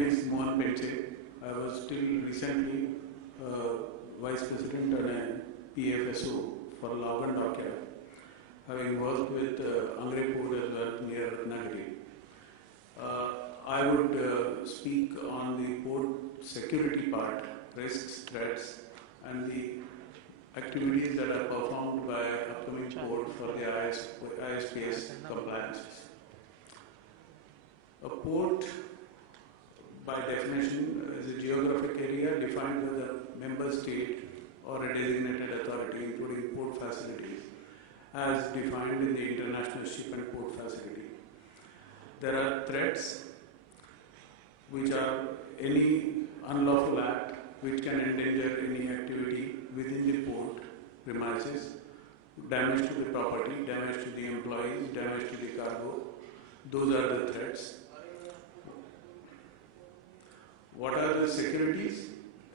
is Pendse. I was till recently Vice President on a PFSO for Lavgan Dockyard, having worked with Angre Port as well near Ratnagiri. I would speak on the port security part, risks, threats, and the activities that are performed by upcoming port for the ISPS compliance. A port, by definition, is a geographic area defined by the member state or a designated authority, including port facilities, as defined in the International Ship and Port Facility. There are threats, which are any unlawful act which can endanger any activity within the port premises, damage to the property, damage to the employees, damage to the cargo. Those are the threats. What are the securities?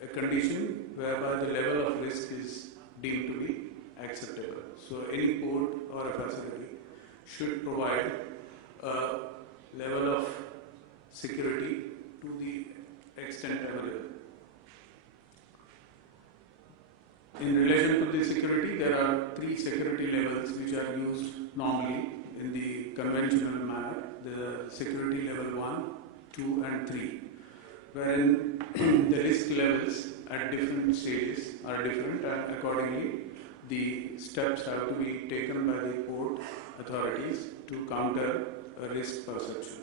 A condition whereby the level of risk is deemed to be acceptable. So any port or a facility should provide a level of security to the extent available. In relation to the security, there are 3 security levels which are used normally in the conventional manner: the security level 1, 2 and 3, wherein the risk levels at different stages are different, and accordingly the steps have to be taken by the port authorities to counter a risk perception.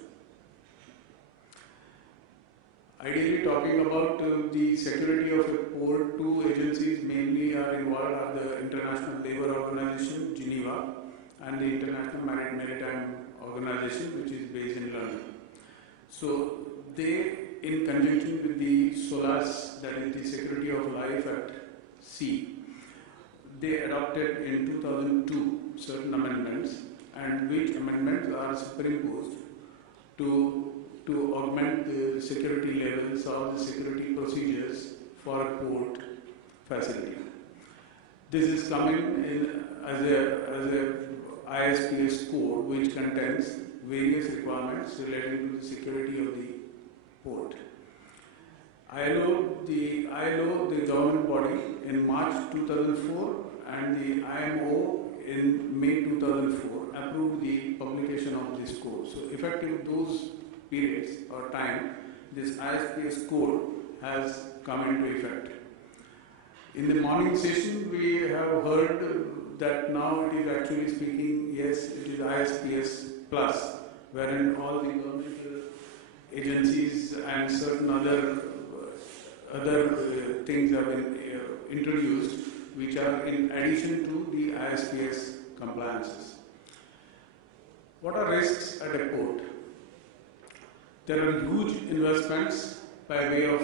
Ideally, talking about the security of a port, 2 agencies mainly are involved: are the International Labour Organization, Geneva, and the International Maritime Organization, which is based in London. So they, in conjunction with the SOLAS, that is the Security of Life at Sea, they adopted in 2002 certain amendments, and which amendments are superimposed to augment the security levels or the security procedures for a port facility. This is coming in as a ISPS code which contains various requirements relating to the security of the port. ILO, the government body, in March 2004, and the IMO in May 2004 approved the publication of this code. So effective those periods or time, this ISPS code has come into effect. In the morning session, we have heard that now it is actually speaking, yes, it is ISPS plus, wherein all the governmental agencies and certain other things have been introduced, which are in addition to the ISPS compliances. What are risks at a port? There are huge investments by way of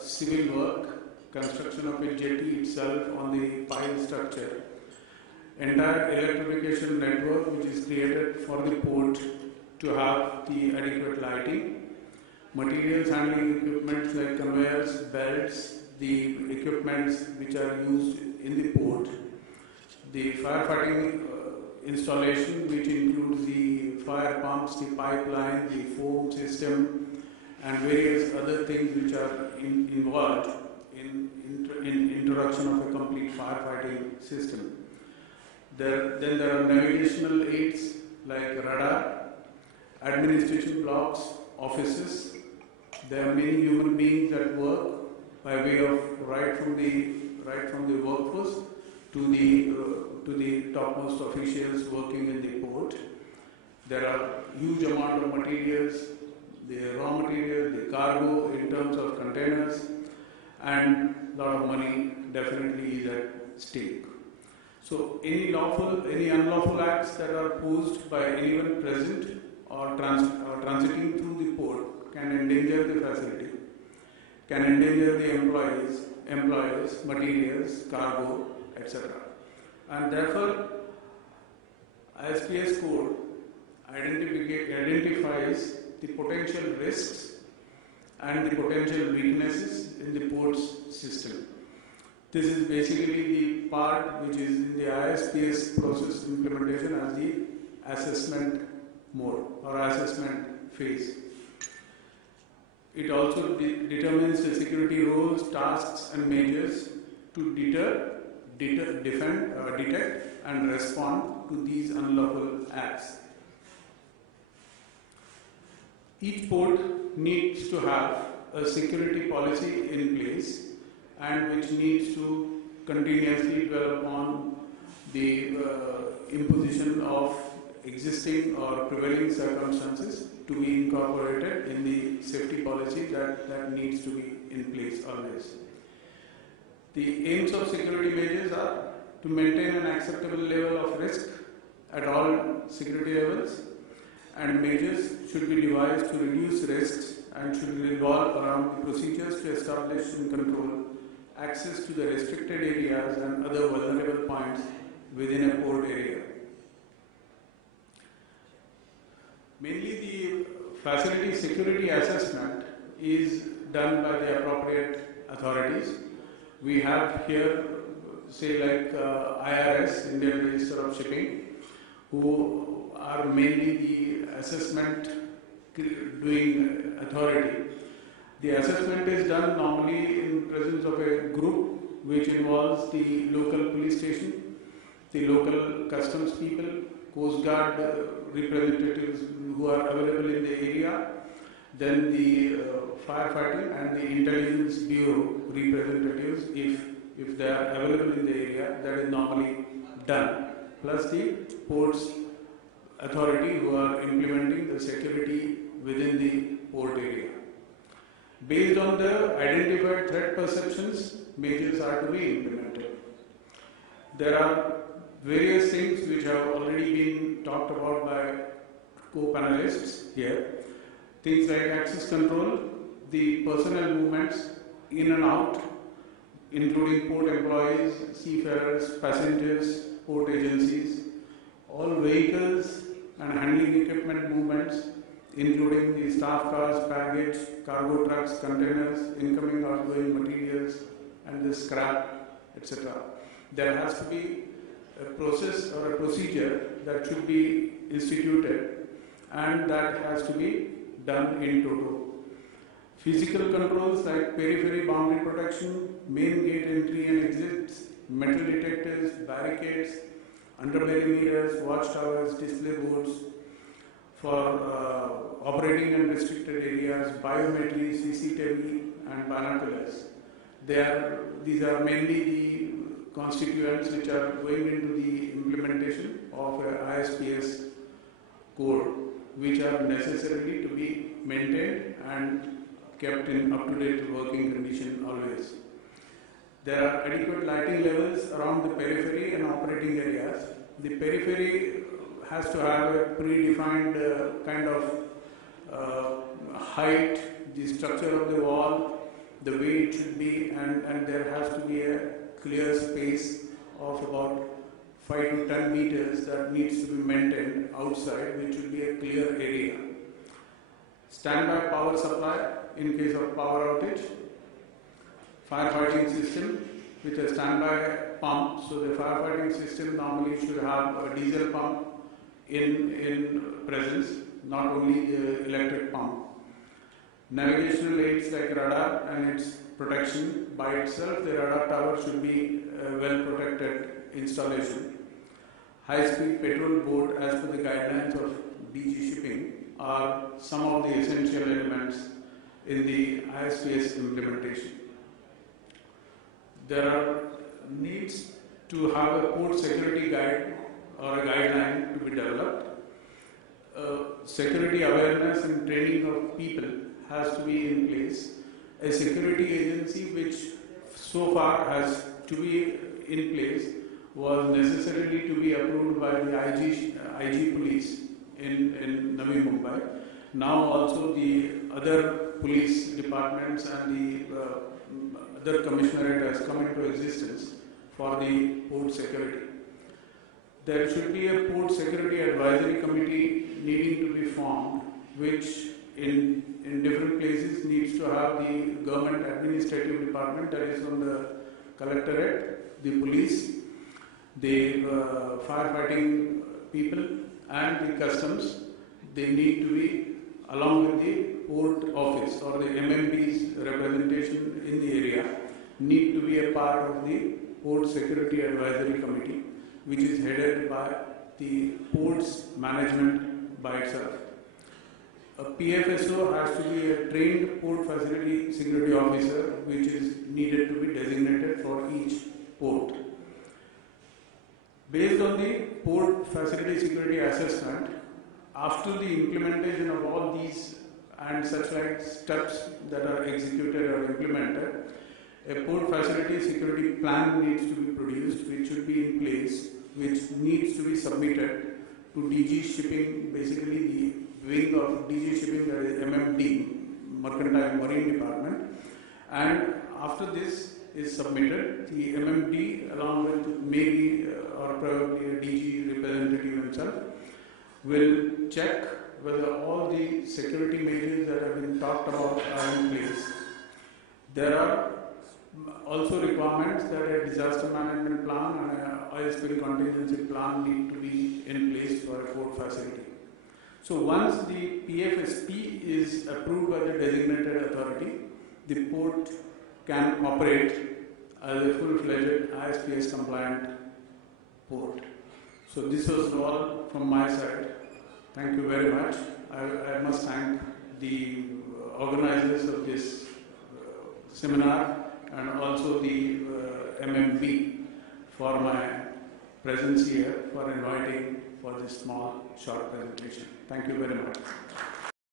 civil work, construction of a jetty itself on the pile structure, entire electrification network which is created for the port to have the adequate lighting, materials handling equipments like conveyors, belts, the equipments which are used in the port, the firefighting installation which includes the fire pumps, the pipeline, the foam system, and various other things which are involved in introduction of a complete firefighting system. Then there are navigational aids like radar, administration blocks, offices. There are many human beings at work by way of right from the workforce to the topmost officials working in the port. There are huge amount of materials, the raw materials, the cargo in terms of containers, and a lot of money definitely is at stake. So any unlawful acts that are posed by anyone present or transiting through the port can endanger the facility, can endanger the employers, materials, cargo, etc. And therefore, ISPS code identifies the potential risks and the potential weaknesses in the port's system. This is basically the part which is in the ISPS process implementation as the assessment mode or assessment phase. It also determines the security roles, tasks and measures to detect and respond to these unlawful acts. Each port needs to have a security policy in place and which needs to continuously dwell upon the imposition of existing or prevailing circumstances to be incorporated in the safety policy that needs to be in place always. The aims of security measures are to maintain an acceptable level of risk at all security levels, and measures should be devised to reduce risks and should revolve around the procedures to establish and control access to the restricted areas and other vulnerable points within a port area. Mainly the facility security assessment is done by the appropriate authorities. We have here, say like IRS, Indian Register of Shipping, who are mainly the assessment doing authority. The assessment is done normally in presence of a group which involves the local police station, the local customs people, Coast Guard representatives who are available in the area, then the firefighting and the intelligence bureau representatives if they are available in the area. That is normally done, plus the ports authority who are implementing the security within the port area. Based on the identified threat perceptions, measures are to be implemented. There are various things which have already been talked about by co-panelists here. Things like access control, the personnel movements in and out, including port employees, seafarers, passengers, port agencies, all vehicles and handling equipment movements, including the staff cars, baggage, cargo trucks, containers, incoming, outgoing materials, and the scrap, etc. There has to be a process or a procedure that should be instituted, and that has to be done in toto. Physical controls like periphery boundary protection, main gate entry and exits, metal detectors, barricades, underbelly mirrors, watchtowers, display boards for operating in restricted areas, biometry, CCTV and binoculars. These are mainly the constituents which are going into the implementation of ISPS code, which are necessarily to be maintained and kept in up-to-date working condition always. There are adequate lighting levels around the periphery and operating areas. The periphery has to have a predefined kind of height, the structure of the wall, the way it should be, and there has to be a clear space of about 5 to 10 meters that needs to be maintained outside, which should be a clear area. Standby power supply in case of power outage. Firefighting system with a standby pump. So the firefighting system normally should have a diesel pump in presence, not only the electric pump. Navigational aids like radar and its protection by itself. The radar tower should be a well protected installation. High-speed petrol boat as per the guidelines of DG Shipping are some of the essential elements in the ISPS implementation. There are needs to have a port security guide or a guideline to be developed. Security awareness and training of people has to be in place. A security agency which so far has to be in place was necessarily to be approved by the IG police in Navi Mumbai. Now also the other police departments and the other commissionerate has come into existence for the port security. There should be a port security advisory committee needing to be formed, which in different places needs to have the government administrative department, that is from the collectorate, the police, the firefighting people and the customs. They need to be along with the port office or the MMD's representation in the area need to be a part of the Port Security Advisory Committee, which is headed by the ports management by itself. A PFSO has to be a trained port facility security officer, which is needed to be designated for each port. Based on the port facility security assessment, after the implementation of all these and such like steps that are executed or implemented, a port facility security plan needs to be produced, which should be in place, which needs to be submitted to DG Shipping, basically the wing of DG Shipping, that is MMD, Mercantile Marine Department. And after this is submitted, the MMD, along with maybe or probably a DG representative himself, will check whether all the security measures that have been talked about are in place. There are also requirements that a disaster management plan and an oil spill contingency plan need to be in place for a port facility. So once the PFSP is approved by the designated authority, the port can operate as a full-fledged ISPS compliant port. So this was all from my side. Thank you very much. I must thank the organizers of this seminar and also the MMB for my presence here, for inviting for this small short presentation. Thank you very much.